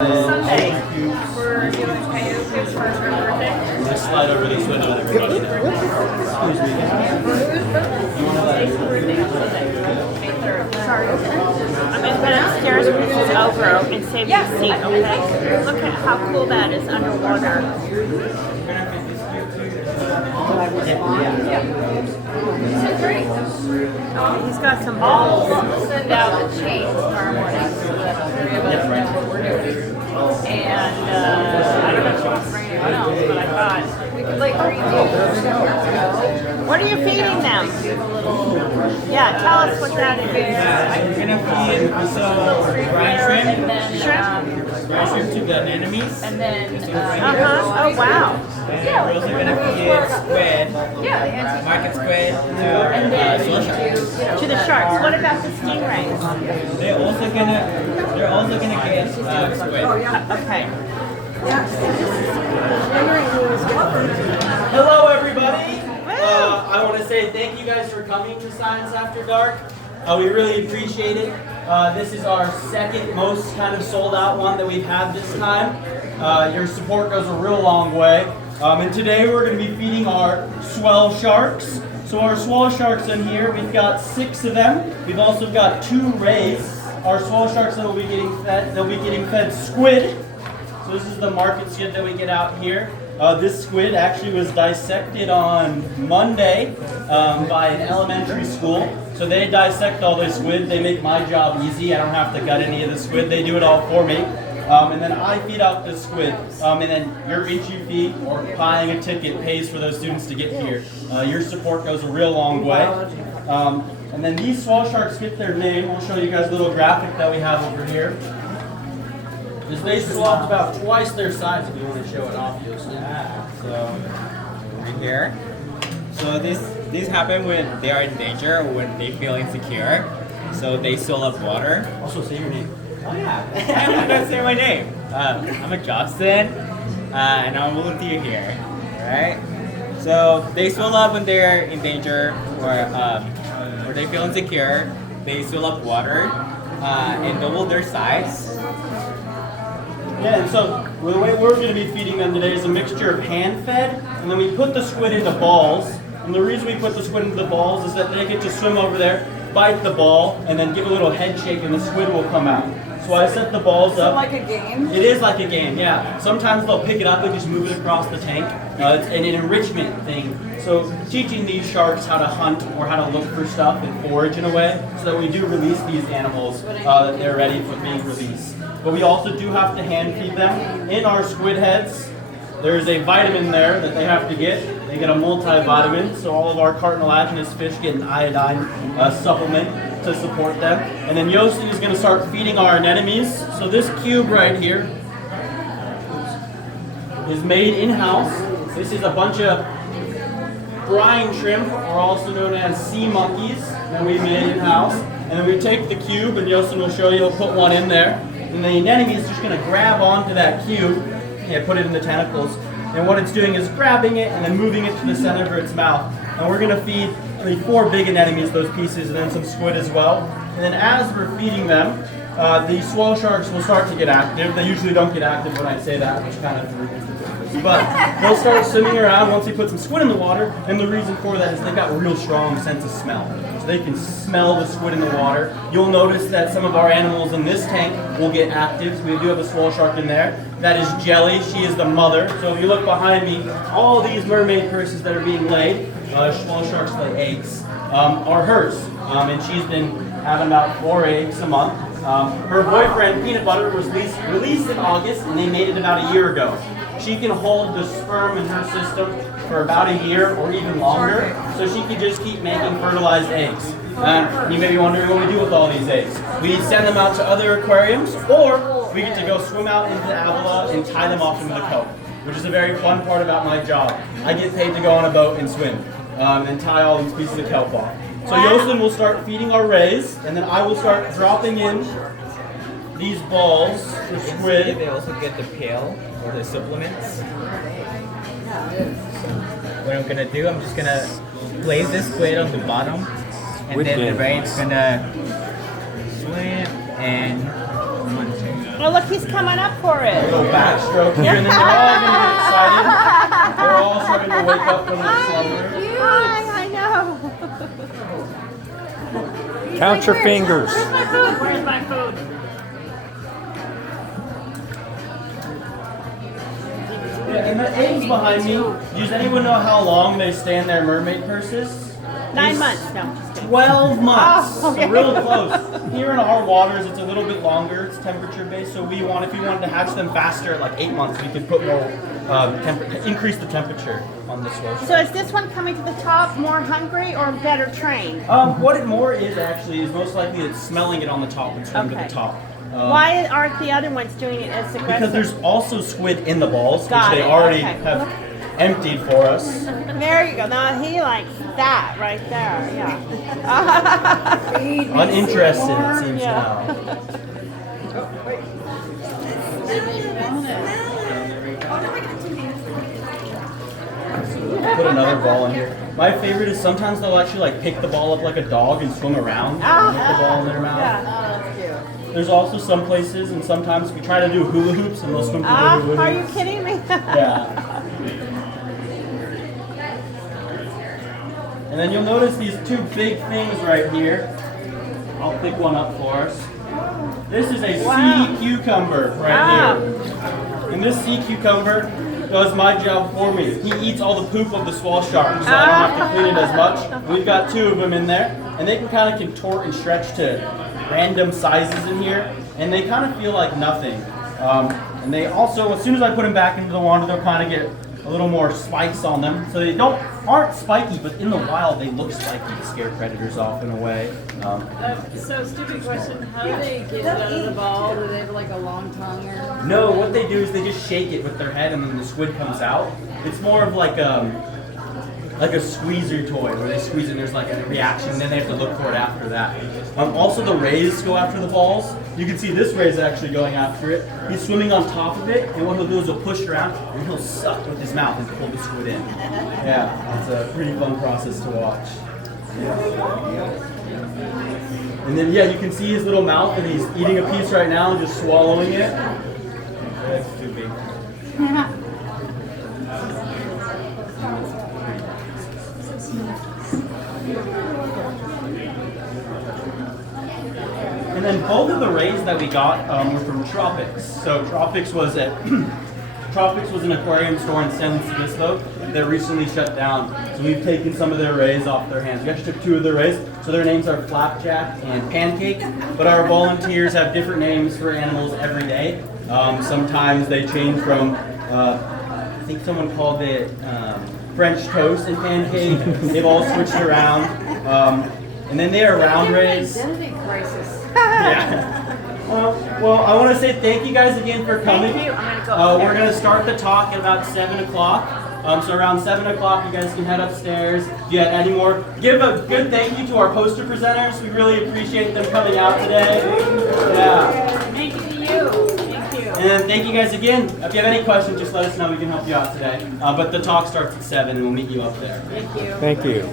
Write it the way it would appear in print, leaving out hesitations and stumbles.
Sunday, we're doing kayakers for her birthday. Just slide over this window and everybody there. Sorry. I'm going to go downstairs with this over and save the seat, okay? Look at how cool that is underwater. This is great. He's got some balls. We'll send out the chain tomorrow morning. So the three of us know what we're doing. And I don't know if she wants to bring anyone else, but I thought. We could like redo. What are you feeding them? Yeah, tell us what that is. We're gonna feed brine shrimp, brine Shrimp? shrimp to the anemones. And then, Oh, wow. And we're also gonna feed squid, market squid to swell sharks. To the sharks. What about the stingrays? They're also gonna get squid. Okay. Hello, everybody. I want to say thank you guys for coming to Science After Dark. We really appreciate it. This is our second most kind of sold out one that we've had this time. Your support goes a real long way. And today we're going to be feeding our swell sharks. So our swell sharks in here, we've got 6 of them. We've also got 2 rays. Our swell sharks that will be getting fed, they'll be getting fed squid. So this is the market squid that we get out here. This squid actually was dissected on Monday by an elementary school. So they dissect all the squid. They make my job easy. I don't have to gut any of the squid. They do it all for me. And then I feed out the squid. And then your entry fee or buying a ticket pays for those students to get here. Your support goes a real long way. And then these swell sharks get their name. We'll show you guys a little graphic that we have over here. Is they swell about twice their size. If you want to show it off, you'll see. So right here. So this happen when they are in danger or when they feel insecure. So they swell up water. Also, say your name. Oh yeah, I'm gonna say my name. I'm a Justin, and I'm a volunteer here. Alright. So they swell up when they're in danger or they feel insecure. They swell up water and double their size. Yeah, and so the way we're going to be feeding them today is a mixture of hand-fed, and then we put the squid into balls. And the reason we put the squid into the balls is that they get to swim over there, bite the ball, and then give a little head shake, and the squid will come out. So I set the balls up. like a game? It is like a game, yeah. Sometimes they'll pick it up and just move it across the tank. It's an enrichment thing. So teaching these sharks how to hunt or how to look for stuff and forage in a way, so that we do release these animals that they're ready for being released. But we also do have to hand feed them. In our squid heads, there's a vitamin there that they have to get. They get a multivitamin, so all of our cartilaginous fish get an iodine supplement to support them. And then Yosi is going to start feeding our anemones. So this cube right here is made in-house. This is a bunch of brine shrimp, or also known as sea monkeys, that we made in-house. And then we take the cube, and Yosin will show you, he'll put one in there. And the anemone is just going to grab onto that cube, and put it in the tentacles. And what it's doing is grabbing it and then moving it to the center of its mouth. And we're going to feed the 4 big anemones those pieces, and then some squid as well. And then as we're feeding them, the swell sharks will start to get active. They usually don't get active when I say that, which kind of ruins the purpose. But they'll start swimming around once we put some squid in the water. And the reason for that is they've got a real strong sense of smell. So they can smell the squid in the water. You'll notice that some of our animals in this tank will get active. So we do have a swell shark in there. That is Jelly. She is the mother. So if you look behind me, all these mermaid purses that are being laid, swell sharks lay eggs, are hers. And she's been having about 4 eggs a month. Her boyfriend, Peanut Butter, was released in August, and they made it about a year ago. She can hold the sperm in her system for about a year or even longer, so she can just keep making fertilized eggs. You may be wondering what we do with all these eggs. We send them out to other aquariums, or we get to go swim out into Avila and tie them off into the coat, which is a very fun part about my job. I get paid to go on a boat and swim and tie all these pieces of kelp off. So Yoslin will start feeding our rays, and then I will start dropping in these balls for squid. They also get the pill or the supplements. What I'm gonna do, I'm just gonna place this squid on the bottom, and then the rain's gonna swim and 1, 2. Oh, look, he's coming up for it. little backstroke here, and then they're all going to get excited. They're all starting to wake up from their slumber. Hi, I know. Count your fingers. Where's my food? Where's my food? Yeah, and the eggs behind me, does anyone know how long they stay in their mermaid purses? 9 months. No, just kidding. 12 months. Oh, okay. So real close. Here in our waters, it's a little bit longer. It's temperature based. So if we wanted to hatch them faster at like 8 months, we could put more, increase the temperature on this one. So is this one coming to the top more hungry or better trained? What it more is actually is most likely it's smelling it on the top and swimming to Okay. the top. Why aren't the other ones doing it as aggressive? Because there's also squid in the balls, Got which they it, already okay. have emptied for us. There you go. Now he likes that right there. Yeah. Uninterested, it seems Yeah. now. Put another ball in here. My favorite is sometimes they'll actually like pick the ball up like a dog and swim around and get the ball in their mouth. Yeah. There's also some places and sometimes we try to do hula hoops and they'll swim through the hula Are you hoops. kidding me? Yeah. And then you'll notice these two big things right here. I'll pick one up for us. This is a Wow. sea cucumber right Wow. here. And this sea cucumber does my job for me. He eats all the poop of the swall shark, so I don't have to clean it as much. We've got two of them in there, and they can kind of contort and stretch to random sizes in here, and they kind of feel like nothing. And they also, as soon as I put them back into the water, they'll kind of get a little more spikes on them. So they aren't spiky, but in the wild they look spiky to scare predators off in a way. So stupid question, how do they get it out of the ball? Do they have like a long tongue or? No, what they do is they just shake it with their head and then the squid comes out. It's more of like a squeezer toy where they squeeze it and there's like a reaction and then they have to look for it after that. Also the rays go after the balls. You can see this ray is actually going after it. He's swimming on top of it and what he'll do is he'll push it around and he'll suck with his mouth and pull the squid in. Yeah, it's a pretty fun process to watch. And then yeah, you can see his little mouth and he's eating a piece right now and just swallowing it. That's too big. And then both of the rays that we got were from Tropics. So Tropics was an aquarium store in San Luis Obispo that recently shut down. So we've taken some of their rays off their hands. We actually took two of their rays. So their names are Flapjack and Pancake. But our volunteers have different names for animals every day. Sometimes they change from, I think someone called it French Toast and Pancake. They've all switched around. And then they are round rays. Identity crisis. Yeah. Well, I want to say thank you guys again for coming. Thank you. I'm gonna go We're upstairs. going to start the talk at about 7 o'clock. So around 7 o'clock, you guys can head upstairs. If you have any more, give a good thank you to our poster presenters. We really appreciate them coming out today. Yeah. Thank you to you. Thank you. And thank you guys again. If you have any questions, just let us know. We can help you out today. But the talk starts at 7 and we'll meet you up there. Thank you. Thank you.